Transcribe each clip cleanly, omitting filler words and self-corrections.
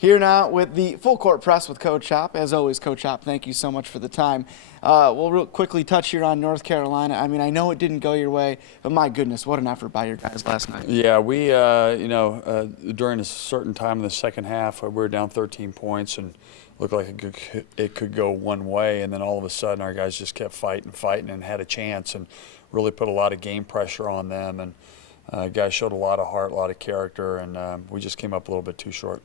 Here now with the full court press with Coach Hop. As always, Coach Hop, thank you so much for the time. We'll real quickly touch here on North Carolina. I mean, I know it didn't go your way, but my goodness, what an effort by your guys last night. Yeah, we, during a certain time in the second half, we were down 13 points and looked like it could go one way, and then all of a sudden our guys just kept fighting and had a chance and really put a lot of game pressure on them. And guys showed a lot of heart, a lot of character, and we just came up a little bit too short.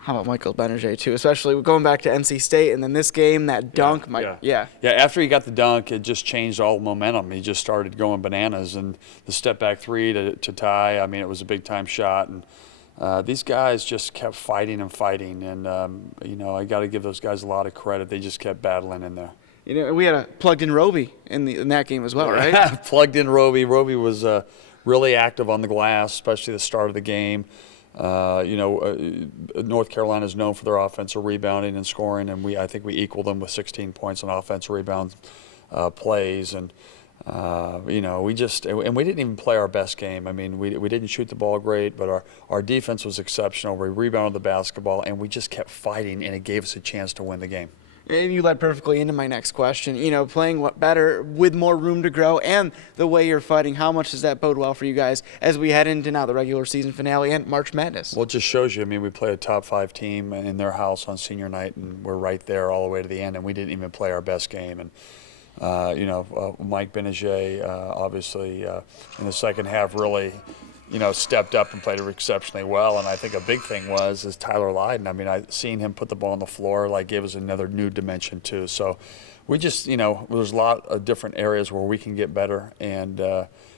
How about MichaelGbinije, too, especially going back to NC State and then this game, that dunk. Yeah, after he got the dunk, it just changed all the momentum. He just started going bananas, and the step-back three to tie, I mean, it was a big-time shot. And these guys just kept fighting and fighting, and, I got to give those guys a lot of credit. They just kept battling in there. You know, we had a plugged-in Roby in that game as well, right? Plugged-in Roby. Roby was really active on the glass, especially the start of the game. North Carolina is known for their offensive rebounding and scoring, and I think we equaled them with 16 points on offensive rebound plays. And we didn't even play our best game. I mean, we didn't shoot the ball great, but our defense was exceptional. We rebounded the basketball, and we just kept fighting, and it gave us a chance to win the game. And you led perfectly into my next question. You know, playing better with more room to grow and the way you're fighting, how much does that bode well for you guys as we head into now the regular season finale and March Madness? Well, it just shows you. I mean, we play a top-5 team in their house on senior night, and we're right there all the way to the end, and we didn't even play our best game. And Mike Hopkins, obviously, in the second half really stepped up and played exceptionally well. And I think a big thing is Tyler Lydon. I mean, seen him put the ball on the floor, gave us another new dimension too. So we just, there's a lot of different areas where we can get better, and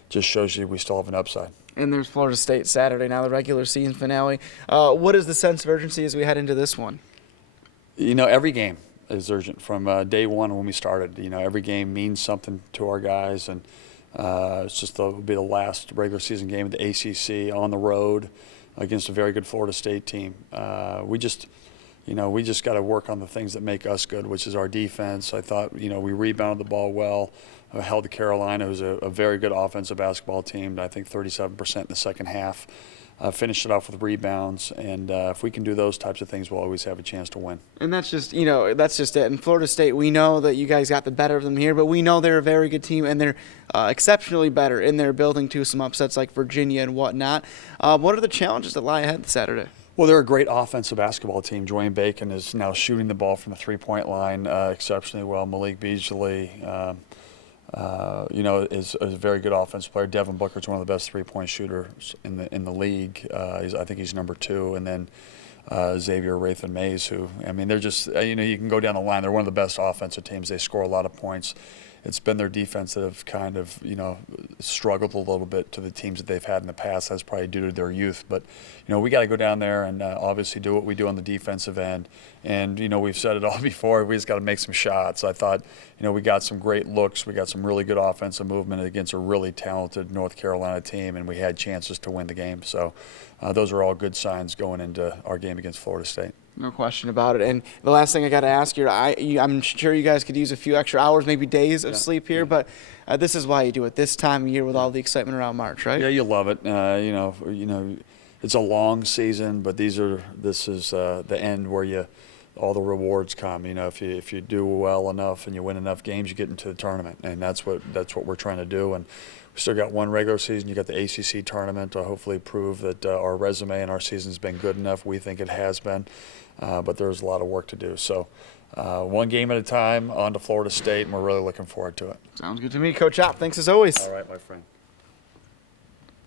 just shows you we still have an upside. And there's Florida State Saturday, now the regular season finale. What is the sense of urgency as we head into this one? Every game is urgent from day one when we started. Every game means something to our guys, and it'll be the last regular season game of the ACC on the road against a very good Florida State team. We just got to work on the things that make us good, which is our defense. I thought, we rebounded the ball well, held to Carolina, who's a very good offensive basketball team. I think 37% in the second half. Finished it off with rebounds, and if we can do those types of things, we'll always have a chance to win. And that's just it. In Florida State, we know that you guys got the better of them here, but we know they're a very good team, and they're exceptionally better in their building to some upsets like Virginia and whatnot. What are the challenges that lie ahead Saturday? Well, they're a great offensive basketball team. Dwayne Bacon is now shooting the ball from the three-point line exceptionally well. Malik Beasley, is a very good offensive player. Devin Booker's one of the best three-point shooters in the league. I think he's number 2, and then Xavier Mays, who, I mean, they're just, you can go down the line. They're one of the best offensive teams. They score a lot of points. It's been their defense that have kind of, struggled a little bit to the teams that they've had in the past. That's probably due to their youth. But, we got to go down there and obviously do what we do on the defensive end. And, we've said it all before. We just got to make some shots. I thought, we got some great looks. We got some really good offensive movement against a really talented North Carolina team, and we had chances to win the game. So those are all good signs going into our game against Florida State. No question about it. And the last thing I got to ask you, I'm sure you guys could use a few extra hours, maybe days of sleep here, but this is why you do it this time of year with all the excitement around March, right? Yeah, you love it. It's a long season, but this is the end where all the rewards come. If you do well enough and you win enough games, you get into the tournament, and that's what we're trying to do. And we still got one regular season. You got the ACC tournament to hopefully prove that our resume and our season's been good enough. We think it has been, but there's a lot of work to do. So one game at a time, on to Florida State, and we're really looking forward to it. Sounds good to me. Coach Hop, thanks as always. All right, my friend.